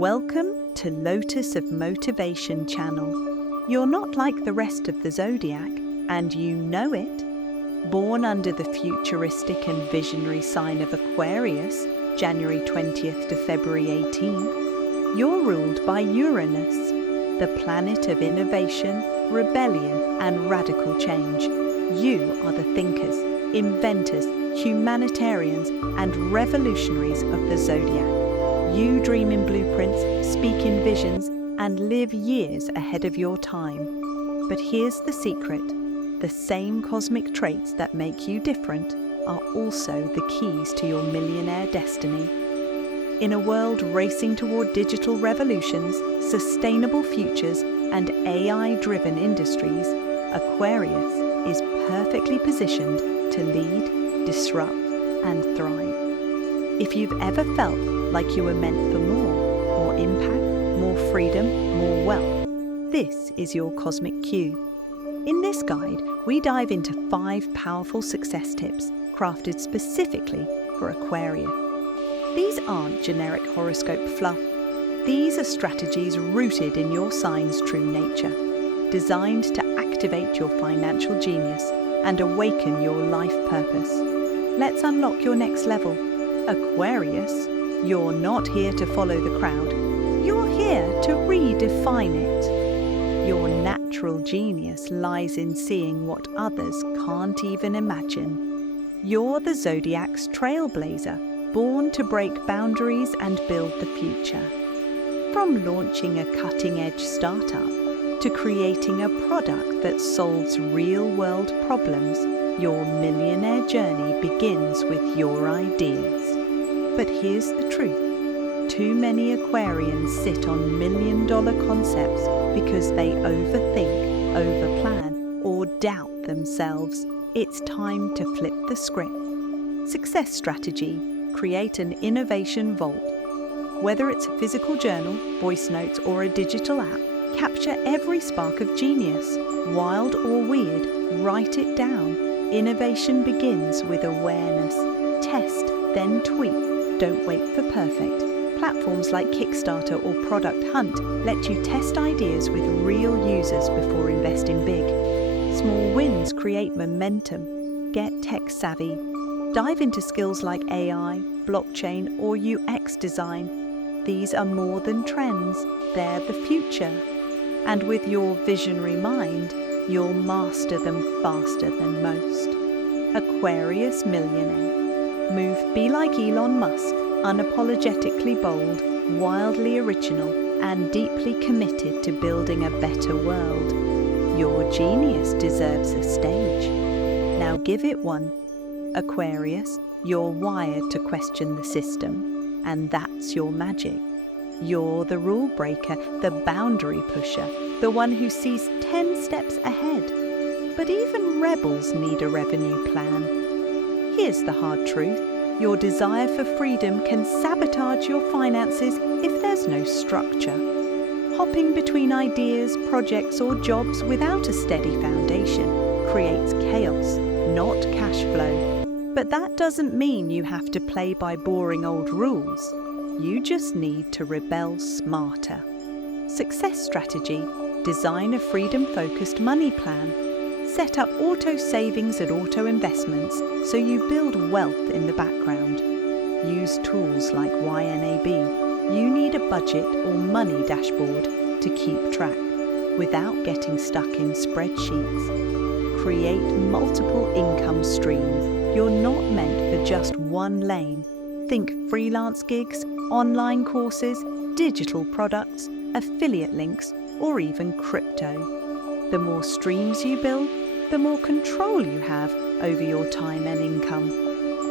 Welcome to Lotus of Motivation channel. You're not like the rest of the zodiac, and you know it. Born under the futuristic and visionary sign of Aquarius, January 20th to February 18th, you're ruled by Uranus, the planet of innovation, rebellion, and radical change. You are the thinkers, inventors, humanitarians, and revolutionaries of the zodiac. You dream in blueprints, speak in visions, and live years ahead of your time. But here's the secret. The same cosmic traits that make you different are also the keys to your millionaire destiny. In a world racing toward digital revolutions, sustainable futures, and AI-driven industries, Aquarius is perfectly positioned to lead, disrupt, and thrive. If you've ever felt like you were meant for more impact, more freedom, more wealth, this is your cosmic cue. In this guide, we dive into 5 powerful success tips crafted specifically for Aquarius. These aren't generic horoscope fluff. These are strategies rooted in your sign's true nature, designed to activate your financial genius and awaken your life purpose. Let's unlock your next level. Aquarius, you're not here to follow the crowd. You're here to redefine it. Your natural genius lies in seeing what others can't even imagine. You're the zodiac's trailblazer, born to break boundaries and build the future. From launching a cutting-edge startup to creating a product that solves real-world problems, your millionaire journey begins with your ideas. But here's the truth. Too many Aquarians sit on million-dollar concepts because they overthink, overplan, or doubt themselves. It's time to flip the script. Success strategy. Create an innovation vault. Whether it's a physical journal, voice notes, or a digital app, capture every spark of genius. Wild or weird, write it down. Innovation begins with awareness. Test, then tweak. Don't wait for perfect. Platforms like Kickstarter or Product Hunt let you test ideas with real users before investing big. Small wins create momentum. Get tech savvy. Dive into skills like AI, blockchain, or UX design. These are more than trends, they're the future. And with your visionary mind, you'll master them faster than most. Aquarius Millionaire. Move be like Elon Musk, unapologetically bold, wildly original, and deeply committed to building a better world. Your genius deserves a stage. Now give it one. Aquarius, you're wired to question the system, and that's your magic. You're the rule breaker, the boundary pusher, the one who sees 10 steps ahead. But even rebels need a revenue plan. Here's the hard truth. Your desire for freedom can sabotage your finances if there's no structure. Hopping between ideas, projects, or jobs without a steady foundation creates chaos, not cash flow. But that doesn't mean you have to play by boring old rules. You just need to rebel smarter. Success strategy. Design a freedom-focused money plan. Set up auto savings and auto investments so you build wealth in the background. Use tools like YNAB. You need a budget or money dashboard to keep track without getting stuck in spreadsheets. Create multiple income streams. You're not meant for just one lane. Think freelance gigs, online courses, digital products, affiliate links, or even crypto. The more streams you build, the more control you have over your time and income.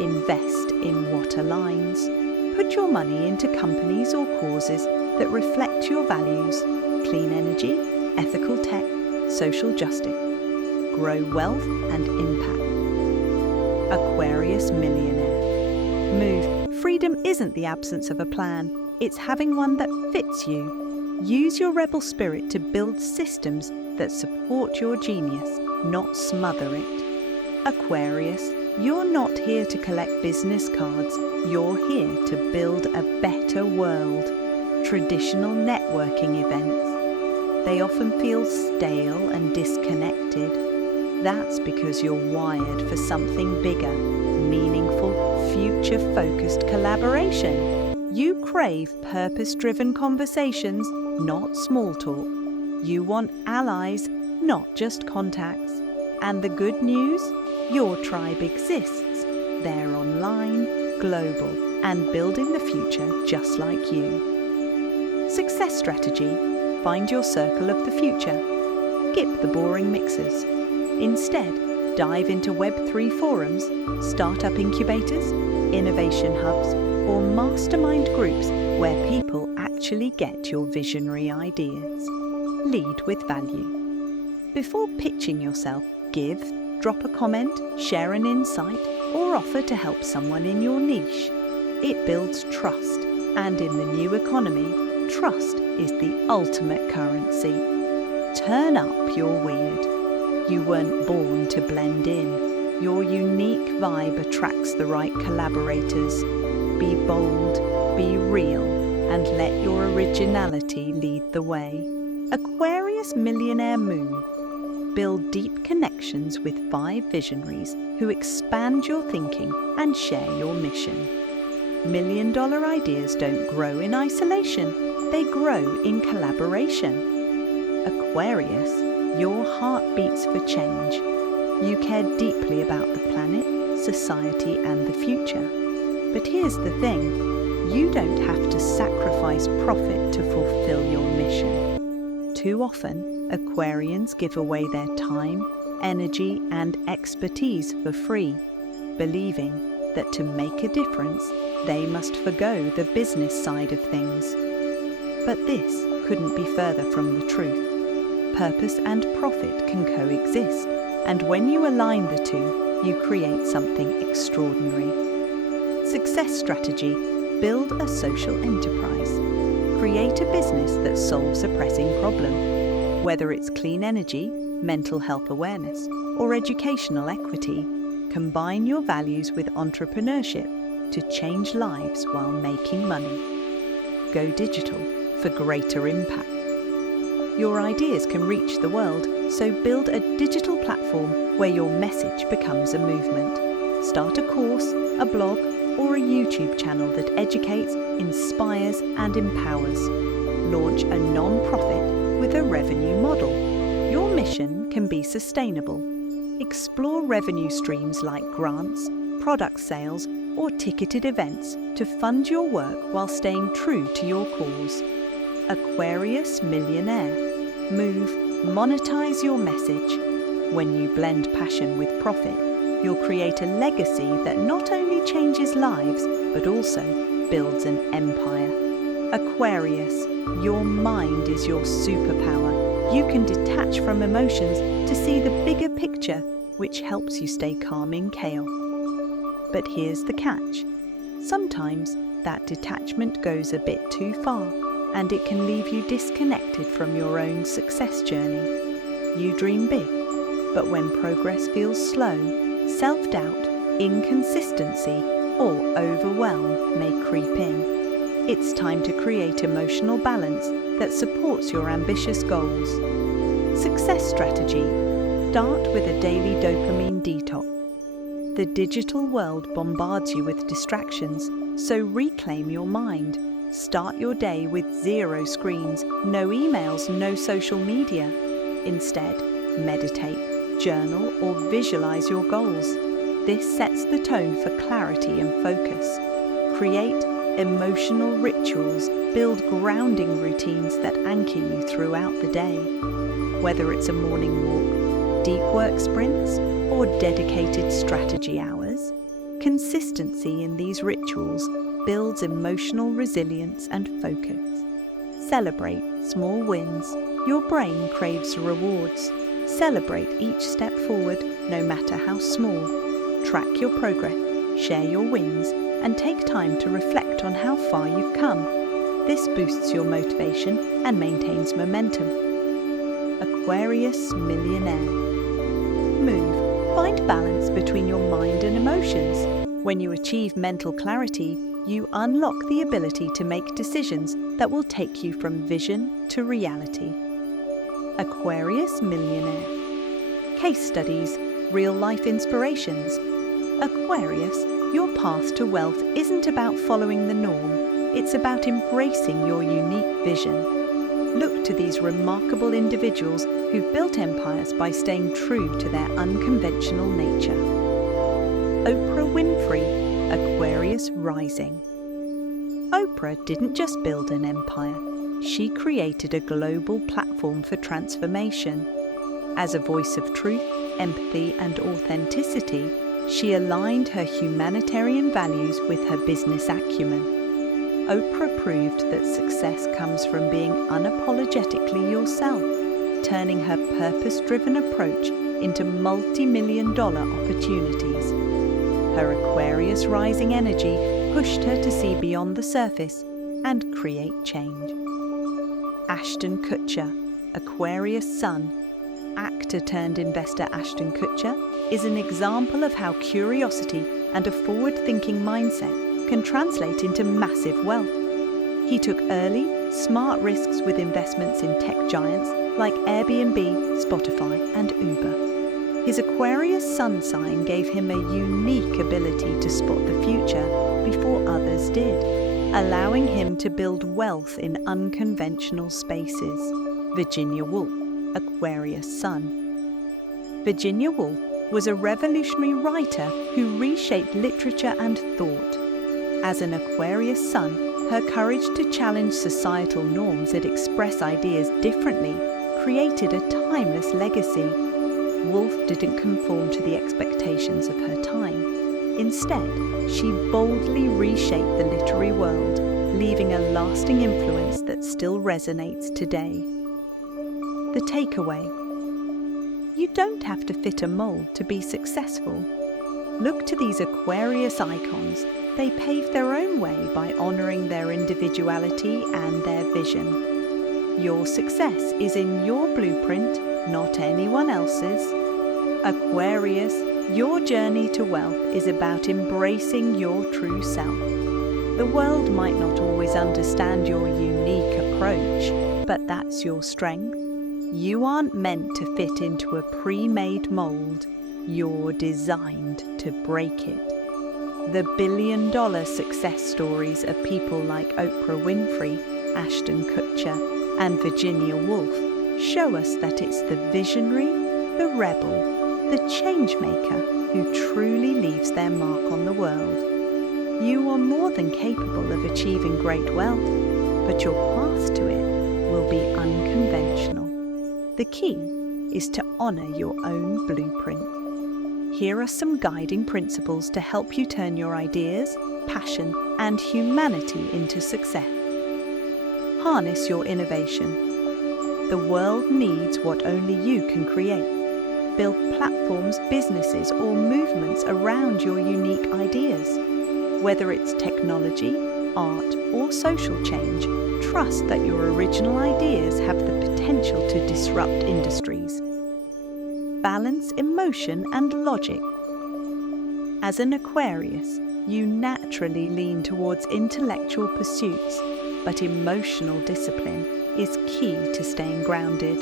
Invest in what aligns. Put your money into companies or causes that reflect your values: clean energy, ethical tech, social justice. Grow wealth and impact. Aquarius Millionaire. Move. Freedom isn't the absence of a plan. It's having one that fits you. Use your rebel spirit to build systems that support your genius, not smother it. Aquarius, you're not here to collect business cards. You're here to build a better world. traditional networking events. They often feel stale and disconnected. That's because you're wired for something bigger, meaningful, future-focused collaboration. You crave purpose-driven conversations, not small talk. You want allies, not just contacts. And the good news? Your tribe exists. They're online, global, and building the future just like you. Success strategy: find your circle of the future. Skip the boring mixers. Instead, dive into Web3 forums, startup incubators, innovation hubs, or mastermind groups where people actually get your visionary ideas. Lead with value. Before pitching yourself, drop a comment, share an insight, or offer to help someone in your niche. It builds trust, and in the new economy, trust is the ultimate currency. Turn up your weird. You weren't born to blend in. Your unique vibe attracts the right collaborators. Be bold, be real, and let your originality lead the way. Aquarius Millionaire Move. Build deep connections with 5 visionaries who expand your thinking and share your mission. $1,000,000 ideas don't grow in isolation, they grow in collaboration. Aquarius, your heart beats for change. You care deeply about the planet, society, and the future. But here's the thing, you don't have to sacrifice profit to fulfill your mission. Too often, Aquarians give away their time, energy, and expertise for free, believing that to make a difference, they must forgo the business side of things. But this couldn't be further from the truth. Purpose and profit can coexist, and when you align the two, you create something extraordinary. Success strategy: build a social enterprise. Create a business that solves a pressing problem. Whether it's clean energy, mental health awareness, or educational equity, combine your values with entrepreneurship to change lives while making money. Go digital for greater impact. Your ideas can reach the world, so build a digital platform where your message becomes a movement. Start a course, a blog, or a YouTube channel that educates, inspires, and empowers. Launch a non-profit with a revenue model. Your mission can be sustainable. Explore revenue streams like grants, product sales, or ticketed events to fund your work while staying true to your cause. Aquarius Millionaire. Move, monetize your message. When you blend passion with profit, you'll create a legacy that not only changes lives, but also builds an empire. Aquarius, your mind is your superpower. You can detach from emotions to see the bigger picture, which helps you stay calm in chaos. But here's the catch. Sometimes that detachment goes a bit too far, and it can leave you disconnected from your own success journey. You dream big, but when progress feels slow, self-doubt, inconsistency, or overwhelm may creep in. It's time to create emotional balance that supports your ambitious goals. Success strategy: start with a daily dopamine detox. The digital world bombards you with distractions, so reclaim your mind. Start your day with 0 screens, no emails, no social media. Instead, meditate, journal, or visualize your goals. This sets the tone for clarity and focus. Create emotional rituals, build grounding routines that anchor you throughout the day. Whether it's a morning walk, deep work sprints, or dedicated strategy hours, consistency in these rituals builds emotional resilience and focus. Celebrate small wins. Your brain craves rewards. Celebrate each step forward, no matter how small. Track your progress, share your wins, and take time to reflect on how far you've come. This boosts your motivation and maintains momentum. Aquarius Millionaire. Move. Find balance between your mind and emotions. When you achieve mental clarity, you unlock the ability to make decisions that will take you from vision to reality. Aquarius Millionaire. Case studies, real-life inspirations. Aquarius, your path to wealth isn't about following the norm, it's about embracing your unique vision. Look to these remarkable individuals who've built empires by staying true to their unconventional nature. Oprah Winfrey, Aquarius rising. Oprah didn't just build an empire, she created a global platform for transformation. As a voice of truth, empathy, and authenticity, she aligned her humanitarian values with her business acumen. Oprah proved that success comes from being unapologetically yourself, turning her purpose-driven approach into multi-million-dollar opportunities. Her Aquarius rising energy pushed her to see beyond the surface and create change. Ashton Kutcher, Aquarius sun. Actor-turned-investor Ashton Kutcher is an example of how curiosity and a forward-thinking mindset can translate into massive wealth. He took early, smart risks with investments in tech giants like Airbnb, Spotify, and Uber. His Aquarius sun sign gave him a unique ability to spot the future before others did, allowing him to build wealth in unconventional spaces. Virginia Woolf, Aquarius sun. Virginia Woolf was a revolutionary writer who reshaped literature and thought. As an Aquarius sun, her courage to challenge societal norms and express ideas differently created a timeless legacy. Woolf didn't conform to the expectations of her time. Instead, she boldly reshaped the literary world, leaving a lasting influence that still resonates today. The takeaway: you don't have to fit a mold to be successful. Look to these Aquarius icons. They paved their own way by honoring their individuality and their vision. Your success is in your blueprint, not anyone else's. Aquarius, your journey to wealth is about embracing your true self. The world might not always understand your unique approach, but that's your strength. You aren't meant to fit into a pre-made mold. You're designed to break it. The billion-dollar success stories of people like Oprah Winfrey, Ashton Kutcher, and Virginia Woolf show us that it's the visionary, the rebel, the changemaker who truly leaves their mark on the world. You are more than capable of achieving great wealth, but your path to it will be unconventional. The key is to honor your own blueprint. Here are some guiding principles to help you turn your ideas, passion, and humanity into success. Harness your innovation. The world needs what only you can create. Build platforms, businesses, or movements around your unique ideas. Whether it's technology, art, or social change, trust that your original ideas have the potential to disrupt industries. Balance emotion and logic. As an Aquarius, you naturally lean towards intellectual pursuits, but emotional discipline is key to staying grounded.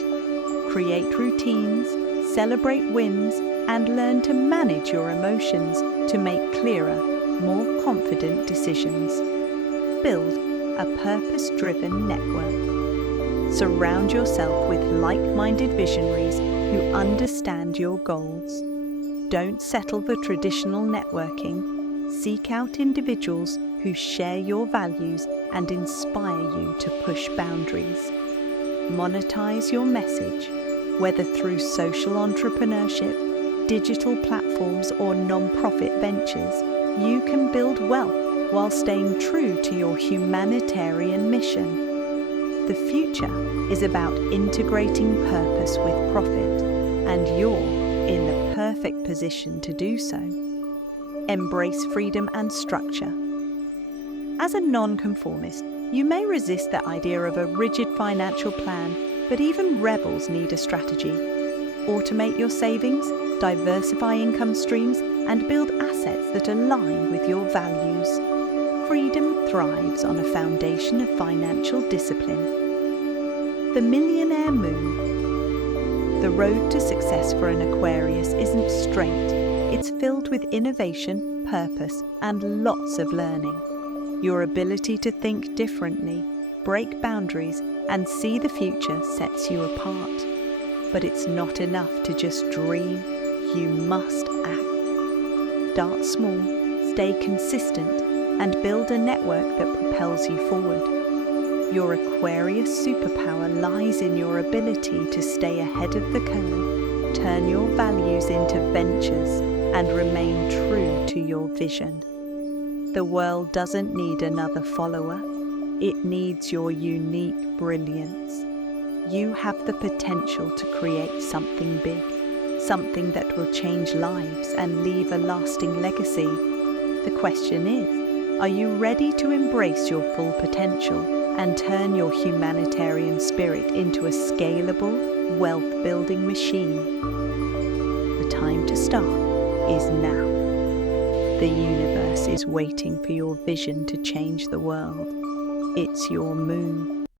Create routines, celebrate wins, and learn to manage your emotions to make clearer, more confident decisions. Build a purpose-driven network. Surround yourself with like-minded visionaries who understand your goals. Don't settle for traditional networking. Seek out individuals who share your values and inspire you to push boundaries. Monetize your message, whether through social entrepreneurship, digital platforms, or non-profit ventures. You can build wealth while staying true to your humanitarian mission. The future is about integrating purpose with profit, and you're in the perfect position to do so. Embrace freedom and structure. As a non-conformist, you may resist the idea of a rigid financial plan, but even rebels need a strategy. Automate your savings, diversify income streams, and build assets that align with your values. freedom thrives on a foundation of financial discipline. The Millionaire Moon. The road to success for an Aquarius isn't straight. It's filled with innovation, purpose, and lots of learning. Your ability to think differently, break boundaries, and see the future sets you apart. But it's not enough to just dream. You must act. Start small, stay consistent, and build a network that propels you forward. Your Aquarius superpower lies in your ability to stay ahead of the curve, turn your values into ventures, and remain true to your vision. The world doesn't need another follower. It needs your unique brilliance. You have the potential to create something big, something that will change lives and leave a lasting legacy. The question is, are you ready to embrace your full potential and turn your humanitarian spirit into a scalable, wealth-building machine? The time to start is now. The universe is waiting for your vision to change the world. It's your moon.